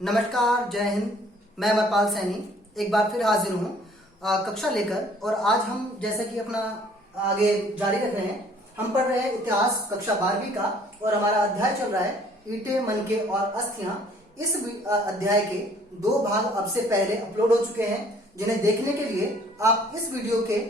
नमस्कार, जय हिंद। मैं अमरपाल सैनी एक बार फिर हाजिर हूँ कक्षा लेकर। और आज हम जैसा कि अपना आगे जारी रख रहे हैं, हम पढ़ रहे हैं इतिहास कक्षा 12वीं का और हमारा अध्याय चल रहा है ईंटें, मनके और अस्थियां। इस अध्याय के 2 भाग अब से पहले अपलोड हो चुके हैं, जिन्हें देखने के लिए आप इस वीडियो के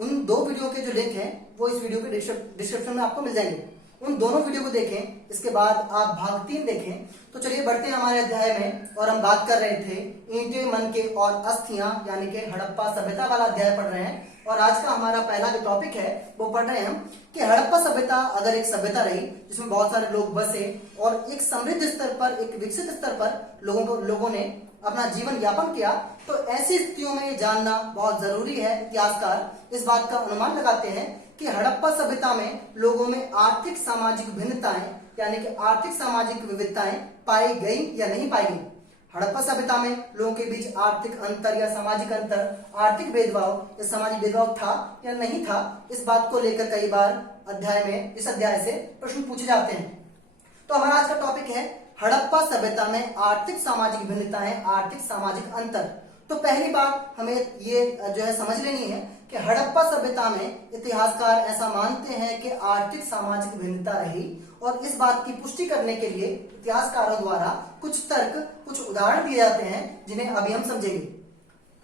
उन 2 वीडियो के जो लिंक हैं वो इस वीडियो के डिस्क्रिप्शन में आपको मिल जाएंगे। उन दोनों वीडियो को देखें, इसके बाद आप भाग 3 देखें। तो चलिए बढ़ते हैं हमारे अध्याय में। और हम बात कर रहे थे ईंटें, मनके और अस्थियां, यानी कि हड़प्पा सभ्यता वाला अध्याय पढ़ रहे हैं। और आज का हमारा पहला जो टॉपिक है वो पढ़ रहे हैं हम कि हड़प्पा सभ्यता अगर एक सभ्यता रही जिसमें बहुत सारे लोग बसे और एक समृद्ध स्तर पर, एक विकसित स्तर पर लोगों ने अपना जीवन यापन किया, तो ऐसी स्थितियों में ये जानना बहुत जरूरी है। इतिहासकार इस बात का अनुमान लगाते हैं कि हड़प्पा सभ्यता में लोगों में आर्थिक सामाजिक भिन्नताएं, यानी कि आर्थिक सामाजिक विविधताएं पाई गई या नहीं पाई गई। हड़प्पा सभ्यता में लोगों के बीच आर्थिक अंतर या सामाजिक अंतर, आर्थिक भेदभाव या सामाजिक भेदभाव था या नहीं था, इस बात को लेकर कई बार इस अध्याय से प्रश्न पूछे जाते हैं। तो हमारा आज का टॉपिक है हड़प्पा सभ्यता में आर्थिक सामाजिक भिन्नताएं, आर्थिक सामाजिक अंतर। तो पहली बात हमें ये जो है समझ लेनी है कि हड़प्पा सभ्यता में इतिहासकार ऐसा मानते हैं कि आर्थिक सामाजिक भिन्नता रही, और इस बात की पुष्टि करने के लिए इतिहासकारों द्वारा कुछ तर्क, कुछ उदाहरण दिए जाते हैं, जिन्हें अभी हम समझेंगे।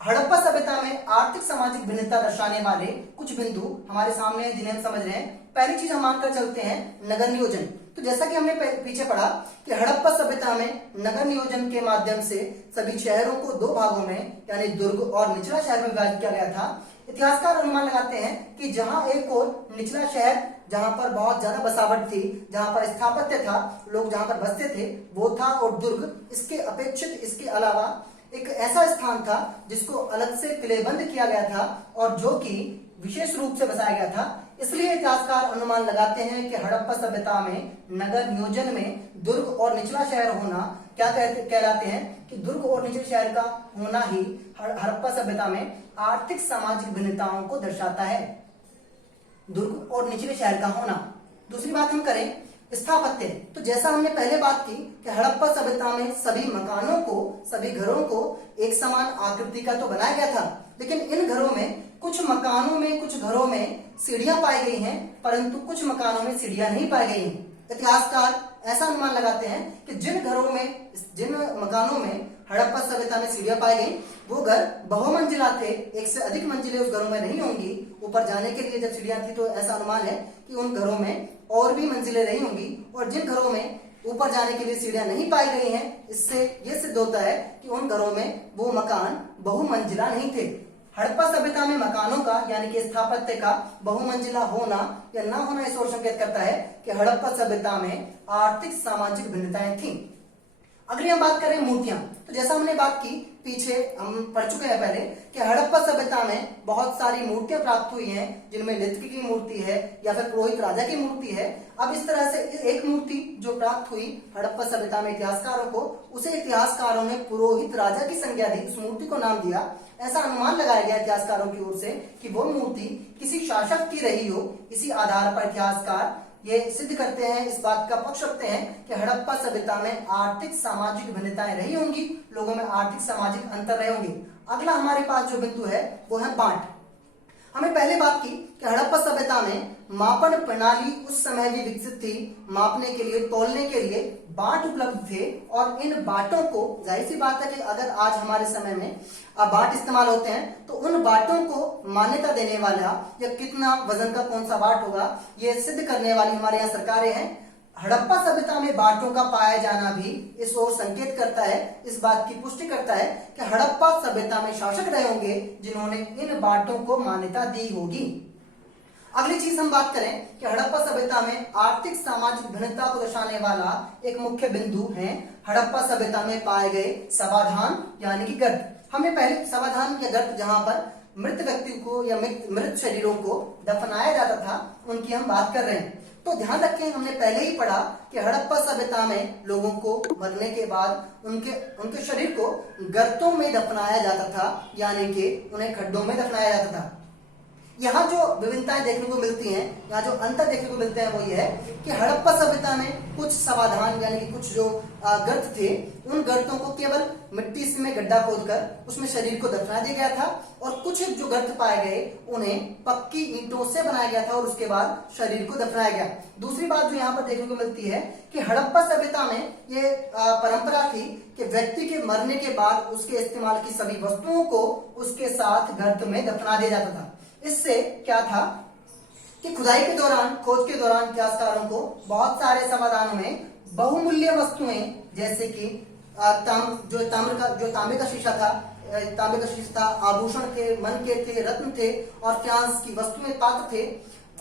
हड़प्पा सभ्यता में आर्थिक सामाजिक भिन्नता दर्शाने वाले कुछ बिंदु हमारे सामने हैं, जिन्हें हम समझ रहे हैं। पहली चीज हम मानकर चलते हैं नगर नियोजन। तो जैसा कि हमने पीछे पढ़ा कि हड़प्पा सभ्यता में नगर नियोजन के माध्यम से सभी शहरों को 2 भागों में, यानी दुर्ग और निचला शहर में विभाजित किया गया था। इतिहासकार अनुमान लगाते हैं कि जहां एक और निचला शहर, जहां पर बहुत ज्यादा बसावट थी, जहां पर स्थापत्य था, लोग जहां पर बसते थे, वो था। और दुर्ग इसके अपेक्षित, इसके अलावा एक ऐसा स्थान था जिसको अलग से किलेबंद किया गया था और जो कि विशेष रूप से बसाया गया था। इसलिए इतिहासकार अनुमान लगाते हैं कि हड़प्पा सभ्यता में नगर नियोजन में दुर्ग और निचला शहर होना क्या कहलाते हैं कि दुर्ग और निचले शहर का होना ही हड़प्पा सभ्यता में आर्थिक सामाजिक भिन्नताओं को दर्शाता है। दुर्ग और निचले शहर का होना। दूसरी बात हम करें स्थापत्य। तो जैसा हमने पहले बात की कि हड़प्पा सभ्यता में सभी मकानों को, सभी घरों को एक समान आकृति का तो बनाया गया था, लेकिन इन घरों में कुछ मकानों में, कुछ घरों में सीढ़ियां पाई गई हैं, परंतु कुछ मकानों में सीढ़ियां नहीं पाई गई हैं। इतिहासकार ऐसा अनुमान लगाते हैं कि जिन मकानों में हड़प्पा सभ्यता में सीढ़ियां पाई गई, वो घर बहुमंजिला थे, एक से अधिक मंजिलें उस घरों में नहीं होंगी। ऊपर जाने के लिए जब सीढ़ियां थी तो ऐसा अनुमान है कि उन घरों में और भी मंजिलें नहीं होंगी। और जिन घरों में ऊपर जाने के लिए सीढ़ियां नहीं पाई गई हैं, इससे यह सिद्ध होता है कि उन घरों में वो मकान बहुमंजिला नहीं थे। हड़प्पा सभ्यता में मकानों का, यानी कि स्थापत्य का बहुमंजिला होना या ना होना इस ओर संकेत करता है कि हड़प्पा सभ्यता में आर्थिक सामाजिक भिन्नताएं थीं। अगली हम बात करें मूर्तियां। तो जैसा हमने बात की, पीछे हम पढ़ चुके हैं पहले कि हड़प्पा सभ्यता में बहुत सारी मूर्तियां प्राप्त हुई हैं, जिनमें नृत्य की मूर्ति है या फिर पुरोहित राजा की मूर्ति है। अब इस तरह से एक मूर्ति जो प्राप्त हुई हड़प्पा सभ्यता में इतिहासकारों को, उसे इतिहासकारों ने पुरोहित राजा की संज्ञा दी, उस मूर्ति को नाम दिया। ऐसा अनुमान लगाया गया इतिहासकारों की ओर से कि वो मूर्ति किसी शासक की रही हो। इसी आधार पर इतिहासकार ये सिद्ध करते हैं, इस बात का पक्ष रखते हैं कि हड़प्पा सभ्यता में आर्थिक सामाजिक भिन्नताएं रही होंगी, लोगों में आर्थिक सामाजिक अंतर रहे होंगे। अगला हमारे पास जो बिंदु है वो है बांट। हमने पहले बात की कि हड़प्पा सभ्यता में मापन प्रणाली उस समय भी विकसित थी। मापने के लिए, तौलने के लिए बाट उपलब्ध थे, और इन बाटों को, जाहिर सी बात है कि अगर आज हमारे समय में बाट इस्तेमाल होते हैं तो उन बाटों को मान्यता देने वाला या कितना वजन का कौन सा बाट होगा, ये सिद्ध करने वाली हमारे यहाँ सरकारें हैं। हड़प्पा सभ्यता में बाटों का पाया जाना भी इस ओर संकेत करता है, इस बात की पुष्टि करता है कि हड़प्पा सभ्यता में शासक रहे होंगे जिन्होंने इन बाटों को मान्यता दी होगी। अगली चीज हम बात करें कि हड़प्पा सभ्यता में आर्थिक सामाजिक भिन्नता को दर्शाने वाला एक मुख्य बिंदु है हड़प्पा सभ्यता में पाए गए समाधान, यानी कि गर्त। हमने पहले समाधान या गर्त, जहां पर मृत व्यक्ति को या मृत शरीरों को दफनाया जाता था, उनकी हम बात कर रहे हैं। तो ध्यान रखें, हमने पहले ही पढ़ा कि हड़प्पा सभ्यता में लोगों को मरने के बाद उनके शरीर को गर्तों में दफनाया जाता था, यानी कि उन्हें खड्डों में दफनाया जाता था। यहाँ जो विभिन्नताएं देखने को मिलती हैं, यहाँ जो अंतर देखने को मिलते हैं वो ये है कि हड़प्पा सभ्यता में कुछ समाधान यानी कि कुछ जो गर्त थे, उन गर्तों को केवल मिट्टी में गड्ढा खोदकर उसमें शरीर को दफना दिया गया था, और कुछ जो गर्त पाए गए उन्हें पक्की ईंटों से बनाया गया था और उसके बाद शरीर को दफनाया गया। दूसरी बात जो यहाँ पर देखने को मिलती है कि हड़प्पा सभ्यता में ये परंपरा थी कि व्यक्ति के मरने के बाद उसके इस्तेमाल की सभी वस्तुओं को उसके साथ गर्त में दफना दिया जाता था। इससे क्या था कि खुदाई के दौरान, खोज के दौरान इतिहासकारों को बहुत सारे समाधानों में बहुमूल्य वस्तुएं जैसे कि तांबे का शीशा था, आभूषण थे, मन के थे, रत्न थे और फ्रांस की वस्तुएं, पात्र थे,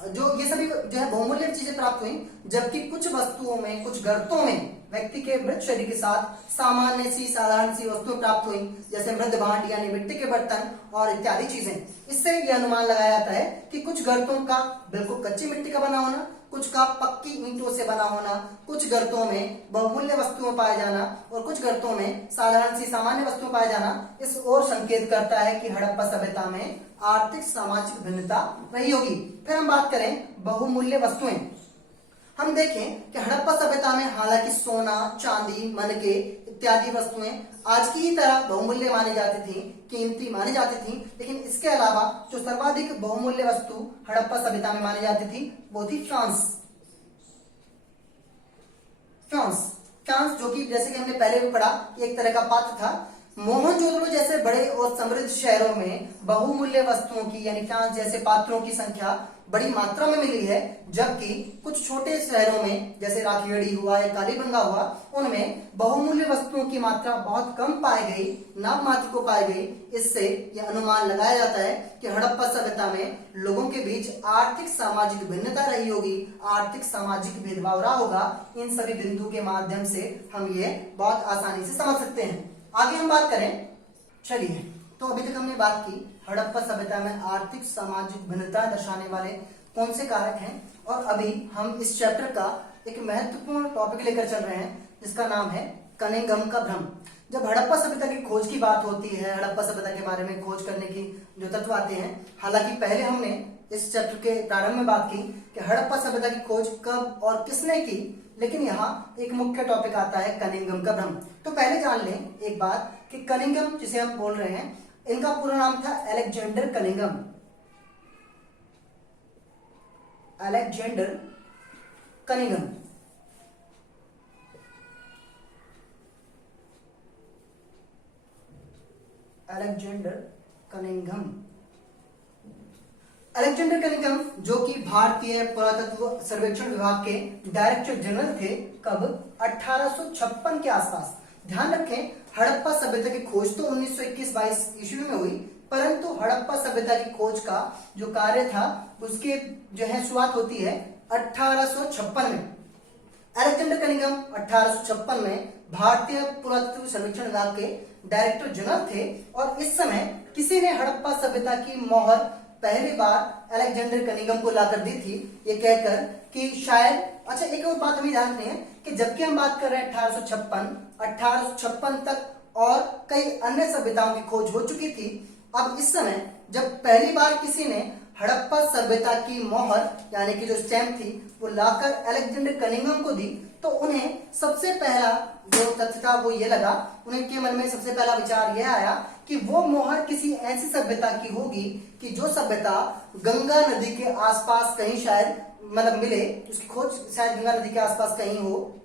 जो ये सभी जो है बहुमूल्य चीजें प्राप्त हुई। जबकि कुछ वस्तुओं में, कुछ गर्तों में व्यक्ति के मृत शरीर के साथ सामान्य सी, साधारण सी वस्तुएं प्राप्त हुई, जैसे मृद भांड यानी मिट्टी के बर्तन और इत्यादि चीजें। इससे यह अनुमान लगाया जाता है कि कुछ गर्तों का बिल्कुल कच्ची मिट्टी का बना होना, कुछ का पक्की ईंटों से बना होना, कुछ गर्तों में बहुमूल्य वस्तुएं पाए जाना और कुछ गर्तों में साधारण सी, सामान्य वस्तुएं पाए जाना इस ओर संकेत करता है कि हड़प्पा सभ्यता में आर्थिक सामाजिक भिन्नता रही होगी। फिर हम बात करें बहुमूल्य वस्तुएं। हम देखें कि हड़प्पा सभ्यता में हालांकि सोना, चांदी, मनके इत्यादि वस्तुएं आज की ही तरह बहुमूल्य मानी जाती थी, कीमती मानी जाती थी, लेकिन इसके अलावा जो सर्वाधिक बहुमूल्य वस्तु हड़प्पा सभ्यता में मानी जाती थी वो थी फ्रांस, जो कि जैसे कि हमने पहले भी पढ़ा कि एक तरह का पात्र था। मोहनजोदड़ो जैसे बड़े और समृद्ध शहरों में बहुमूल्य वस्तुओं की यानी फ्रांस जैसे पात्रों की संख्या बड़ी मात्रा में मिली है, जबकि कुछ छोटे शहरों में जैसे राखीगढ़ी हुआ या कालीबंगा हुआ, उनमें बहुमूल्य वस्तुओं की मात्रा बहुत कम पाई गई, नाम मात्र को पाई गई। इससे यह अनुमान लगाया जाता है कि हड़प्पा सभ्यता में लोगों के बीच आर्थिक सामाजिक भिन्नता रही होगी, आर्थिक सामाजिक भेदभाव रहा होगा। इन सभी बिंदु के माध्यम से हम ये बहुत आसानी से समझ सकते हैं। आगे हम बात करें, चलिए, तो अभी तक हमने बात की हड़प्पा सभ्यता में आर्थिक सामाजिक भिन्नता दर्शाने वाले कौन से कारक हैं, और अभी हम इस चैप्टर का एक महत्वपूर्ण टॉपिक लेकर चल रहे हैं जिसका नाम है कनिंघम का भ्रम। जब हड़प्पा सभ्यता की खोज की बात होती है, हड़प्पा सभ्यता के बारे में खोज करने की जो तत्व आते हैं, हालांकि पहले हमने इस चैप्टर के प्रारंभ में बात की कि हड़प्पा सभ्यता की खोज कब और किसने की, लेकिन यहाँ एक मुख्य टॉपिक आता है कनिंघम का भ्रम। तो पहले जान लें एक बात कि कनिंघम जिसे हम बोल रहे हैं, इनका पूरा नाम था Alexander Cunningham. Alexander Cunningham. Alexander Cunningham. Alexander Cunningham जो कि भारतीय पुरातत्व सर्वेक्षण विभाग के डायरेक्टर जनरल थे, कब? 1856 के आसपास। ध्यान रखें, हड़प्पा सभ्यता की खोज तो 1921-22 ईस्वी में हुई, परंतु हड़प्पा सभ्यता की खोज का जो कार्य था उसके जो है शुरुआत होती है 1856 में। अलेक्जेंडर कनिंघम 1856 में भारतीय पुरातत्व सर्वेक्षण विभाग के डायरेक्टर जनरल थे, और इस समय किसी ने हड़प्पा सभ्यता की मोहर पहली बार अलेक्जेंडर कनिंघम को लाकर दी थी, ये कहकर कि शायद, अच्छा एक और बात हमें ध्यान रखनी है कि जबकि हम बात कर रहे हैं 1856 तक और कई अन्य सभ्यताओं की खोज हो चुकी थी। अब इस समय जब पहली बार किसी ने हड़प्पा सभ्यता की मोहर यानी कि जो स्टैंप थी वो लाकर अलेक्जेंडर कनिंघम को दी, तो उन्हें सबसे पहला जो तथ्य था वो ये लगा, उन्हें के मन में सबसे पहला विचार यह आया कि वो मोहर किसी ऐसी सभ्यता की होगी कि जो सभ्यता गंगा नदी के आसपास कहीं शायद मतलब मिले, उसकी खोज शायद गंगा नदी के आसपास कहीं हो।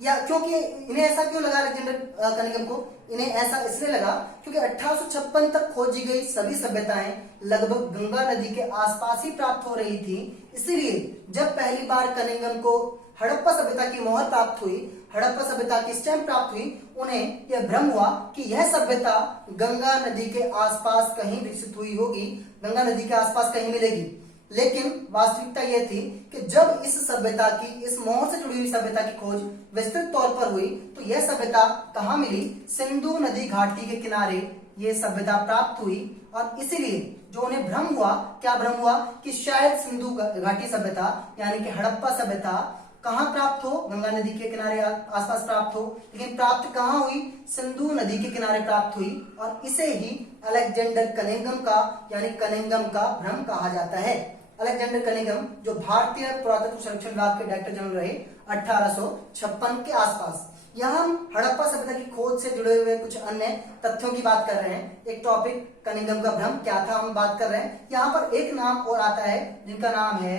या क्योंकि इन्हें ऐसा क्यों लगा अलेक्जेंडर कनिंघम को? इन्हें ऐसा इसलिए लगा क्योंकि 1856 तक खोजी गई सभी सभ्यताएं लगभग गंगा नदी के आसपास ही प्राप्त हो रही थी। इसीलिए जब पहली बार कनिंघम को हड़प्पा सभ्यता की मोहर प्राप्त हुई, हड़प्पा सभ्यता की स्टैंप प्राप्त हुई, उन्हें यह भ्रम हुआ कि यह सभ्यता गंगा नदी के आसपास कहीं विकसित हुई होगी, गंगा नदी के आसपास कहीं मिलेगी। लेकिन वास्तविकता यह थी कि जब इस सभ्यता की, इस मोहर से जुड़ी हुई सभ्यता की खोज विस्तृत तौर पर हुई, तो यह सभ्यता कहाँ मिली? सिंधु नदी घाटी के किनारे ये सभ्यता प्राप्त हुई। और इसीलिए जो उन्हें भ्रम हुआ, क्या भ्रम हुआ? कि शायद सिंधु घाटी सभ्यता यानी कि हड़प्पा सभ्यता कहाँ प्राप्त हो? गंगा नदी के किनारे आसपास प्राप्त हो, लेकिन प्राप्त कहाँ हुई? सिंधु नदी के किनारे प्राप्त हुई, और इसे ही अलेक्जेंडर कनिंघम का यानी कनिंघम का भ्रम कहा जाता है। अलेक्जेंडर कनिंघम जो भारतीय पुरातत्व सर्वेक्षण विभाग के डायरेक्टर जनरल रहे 1856 के आसपास। यहाँ हम हड़प्पा सभ्यता की खोज से जुड़े हुए कुछ अन्य तथ्यों की बात कर रहे हैं। एक टॉपिक कनिंघम का भ्रम क्या था हम बात कर रहे हैं। यहाँ पर एक नाम और आता है जिनका नाम है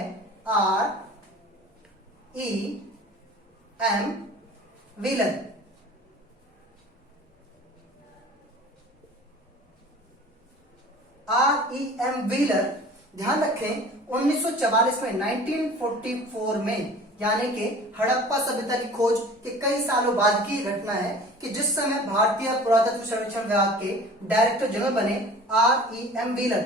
R.E.M. व्हीलर। R.E.M. व्हीलर, ध्यान रखें 1944 में 1944 में यानी कि हड़प्पा सभ्यता की खोज के कई सालों बाद की घटना है कि जिस समय भारतीय पुरातत्व सर्वेक्षण विभाग के डायरेक्टर जनरल बने R.E.M. व्हीलर।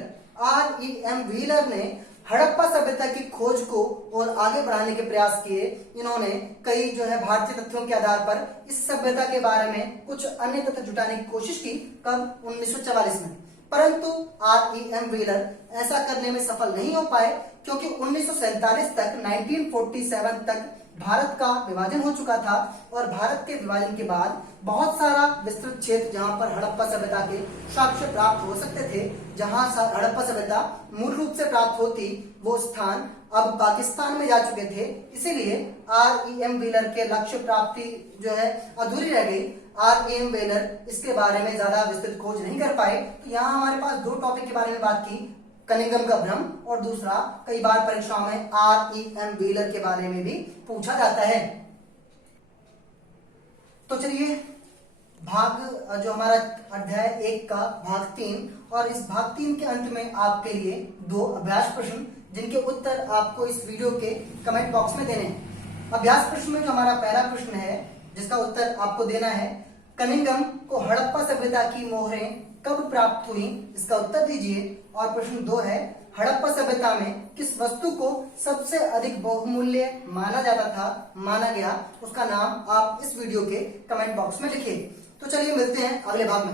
R.E.M. व्हीलर ने हड़प्पा सभ्यता की खोज को और आगे बढ़ाने के प्रयास किए। इन्होंने कई जो है भारतीय तथ्यों के आधार पर इस सभ्यता के बारे में कुछ अन्य तथ्य जुटाने की कोशिश की। कब? 1944 में। परंतु R.E.M. व्हीलर ऐसा करने में सफल नहीं हो पाए क्योंकि 1947 तक 1947 तक भारत का विभाजन हो चुका था, और भारत के विभाजन के बाद बहुत सारा विस्तृत क्षेत्र जहां पर हड़प्पा सभ्यता के साक्ष्य प्राप्त हो सकते थे, जहां हड़प्पा सभ्यता मूल रूप से प्राप्त होती, वो स्थान अब पाकिस्तान में जा चुके थे। इसीलिए R.E.M. व्हीलर के लक्ष्य प्राप्ति जो है अधूरी रह गई। R.E.M. व्हीलर इसके बारे में ज्यादा विस्तृत खोज नहीं कर पाए। तो यहाँ हमारे पास दो टॉपिक के बारे में बात की, कनिंघम का भ्रम, और दूसरा कई बार परीक्षाओं में R.E.M. व्हीलर के बारे में भी पूछा जाता है। तो चलिए भाग जो हमारा अध्याय 1 का भाग 3, और इस भाग 3 के अंत में आपके लिए 2 अभ्यास प्रश्न जिनके उत्तर आपको इस वीडियो के कमेंट बॉक्स में देने हैं। अभ्यास प्रश्न में जो हमारा पहला प्रश्न है जिसका उत्तर आपको देना है, कनिंघम को हड़प्पा सभ्यता की मोहरें कब प्राप्त हुई, इसका उत्तर दीजिए। और प्रश्न 2 है, हड़प्पा सभ्यता में किस वस्तु को सबसे अधिक बहुमूल्य माना गया, उसका नाम आप इस वीडियो के कमेंट बॉक्स में लिखिए। तो चलिए मिलते हैं अगले भाग में।